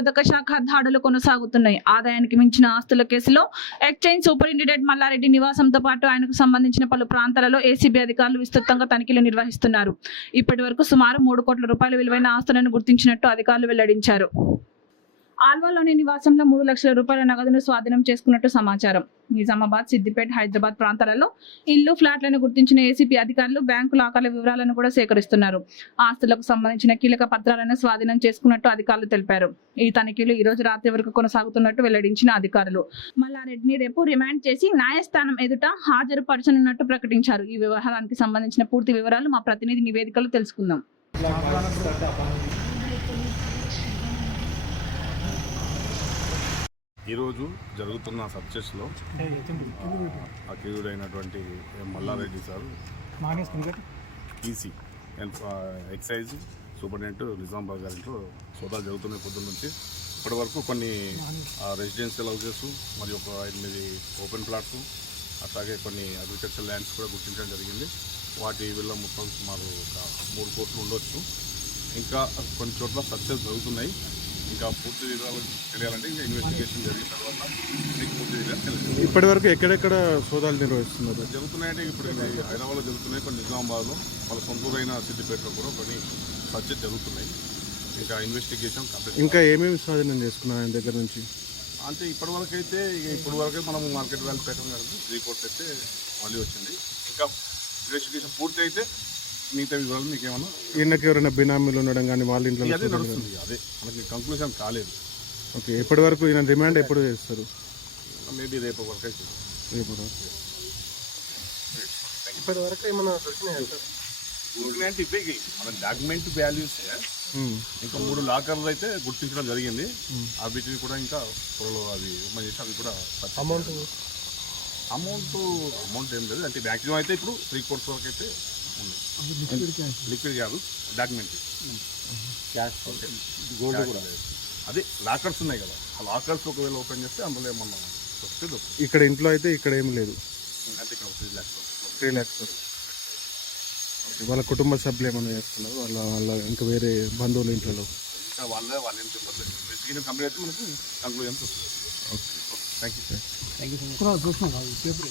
నిరోధక శాఖ దాడులు కొనసాగుతున్నాయి. ఆదాయానికి మించిన ఆస్తుల కేసులో ఎక్సైజ్ సూపరింటెండెంట్ మల్లారెడ్డి నివాసంతో పాటు ఆయనకు సంబంధించిన పలు ప్రాంతాలలో ఏసీబీ అధికారులు విస్తృతంగా తనిఖీలు నిర్వహిస్తున్నారు. ఇప్పటి వరకు సుమారు 3 కోట్ల రూపాయల విలువైన ఆస్తులను గుర్తించినట్టు అధికారులు వెల్లడించారు. ఆల్వాలోని నివాసంలో 3 లక్షల రూపాయల నగదును స్వాధీనం చేసుకున్నట్టు సమాచారం. నిజామాబాద్, సిద్దిపేట, హైదరాబాద్ ప్రాంతాలలో ఇల్లు, ఫ్లాట్లను గుర్తించిన ఏసీబీ అధికారులు బ్యాంకు లాకర్ల వివరాలను కూడా సేకరిస్తున్నారు. ఆస్తులకు సంబంధించిన కీలక పత్రాలను స్వాధీనం చేసుకున్నట్టు అధికారులు తెలిపారు. ఈ తనిఖీలు ఈ రోజు రాత్రి వరకు కొనసాగుతున్నట్టు వెల్లడించిన అధికారులు మల్లారెడ్డిని రేపు రిమాండ్ చేసి న్యాయస్థానం ఎదుట హాజరుపరచనున్నట్టు ప్రకటించారు. ఈ వ్యవహారానికి సంబంధించిన పూర్తి వివరాలు మా ప్రతినిధి నివేదికలో తెలుసుకుందాం. ఈరోజు జరుగుతున్న సబ్జెక్ట్స్లో accused Malla Reddy sir EC excise superintendent Nizamabad గారింట్లో సోదాలు జరుగుతున్నాయి. పొద్దున్న నుంచి ఇప్పటి వరకు కొన్ని రెసిడెన్షియల్ హౌసెస్ మరియు ఒక 8 ఓపెన్ ప్లాట్స్ అట్లాగే కొన్ని అగ్రికల్చర్ ల్యాండ్స్ కూడా గుర్తించడం జరిగింది. వాటి విలువ మొత్తం సుమారు ఒక 3 కోట్లు ఉండొచ్చు. ఇంకా కొన్ని చోట్ల సర్చెస్ జరుగుతున్నాయి. ఇంకా పూర్తి వివరాలు తెలియాలంటే ఇంకా ఇన్వెస్టిగేషన్ జరిగిన తర్వాత మీకు పూర్తి వివరాలు తెలియదు. ఇప్పటి వరకు ఎక్కడెక్కడ సోదాలు నిర్వహిస్తున్నారు? జరుగుతున్నాయంటే ఇప్పుడు హైదరాబాద్లో జరుగుతున్నాయి, కొన్ని నిజామాబాద్లో, వాళ్ళ సొంతూరైన సిద్దిపేటలో కూడా కొన్ని సర్చెస్ జరుగుతున్నాయి. ఇంకా ఇన్వెస్టిగేషన్ కంప్లీట్. ఇంకా ఏమేమి స్వాధీనం చేసుకున్నారు ఆయన దగ్గర నుంచి? అంటే ఇప్పటివరకు అయితే మనం మార్కెట్ వాల్యూ పెట్టడం కాదు, 3 కోట్స్ అయితే మళ్ళీ వచ్చింది. ఇంకా ఇన్వెస్టిగేషన్ పూర్తి అయితే మిగతా వివరాలు మీకు ఏమన్నా ఈయనకి ఎవరైనా బినామీలు ఉండడం కానీ వాళ్ళ ఇంట్లో అదే నడుస్తుంది. అదే మనకి కంక్లూజన్ కాలేదు. ఓకే, ఎప్పటి వరకు ఈయన రిమాండ్ ఎప్పుడు చేస్తారు? మేబీ రేపు వరకు అయితే. ఇప్పటి వరకు ఏమైనా అంటే ఇవే మన డాక్యుమెంట్ వాల్యూస్ ఇంకా 3 లాకర్లు అయితే గుర్తించడం జరిగింది. వీటిని కూడా ఇంకా త్వరలో అవి ఓపెన్ చేసి అవి కూడా అమౌంట్ ఏం లేదు. అంటే మ్యాక్సిమం అయితే ఇప్పుడు 3 కోట్స్ వరకు అయితే ఉంది. లిక్విడ్ కాదు, డాక్యుమెంట్ గోల్డ్ కూడా. అదే లాకర్స్ ఉన్నాయి కదా, ఆ లాకర్స్ ఒకవేళ ఓపెన్ చేస్తే అందులో ఏమన్నా వస్తే ఇక్కడ ఇంట్లో అయితే ఇక్కడ ఏం లేదు. అంటే ఇక్కడ 3 lakhs. వాళ్ళ కుటుంబ సభ్యులు ఏమైనా చేస్తున్నారు? వాళ్ళ ఇంకా వేరే బంధువుల ఇంట్లో ఇంకా వాళ్ళు ఏం చెప్పలేదు. ఇన్వెస్టిగేషన్ కంప్లీట్ అయితే మనకు కంక్లూజన్స్ వస్తుంది. Okay, thank you sir. Thank you.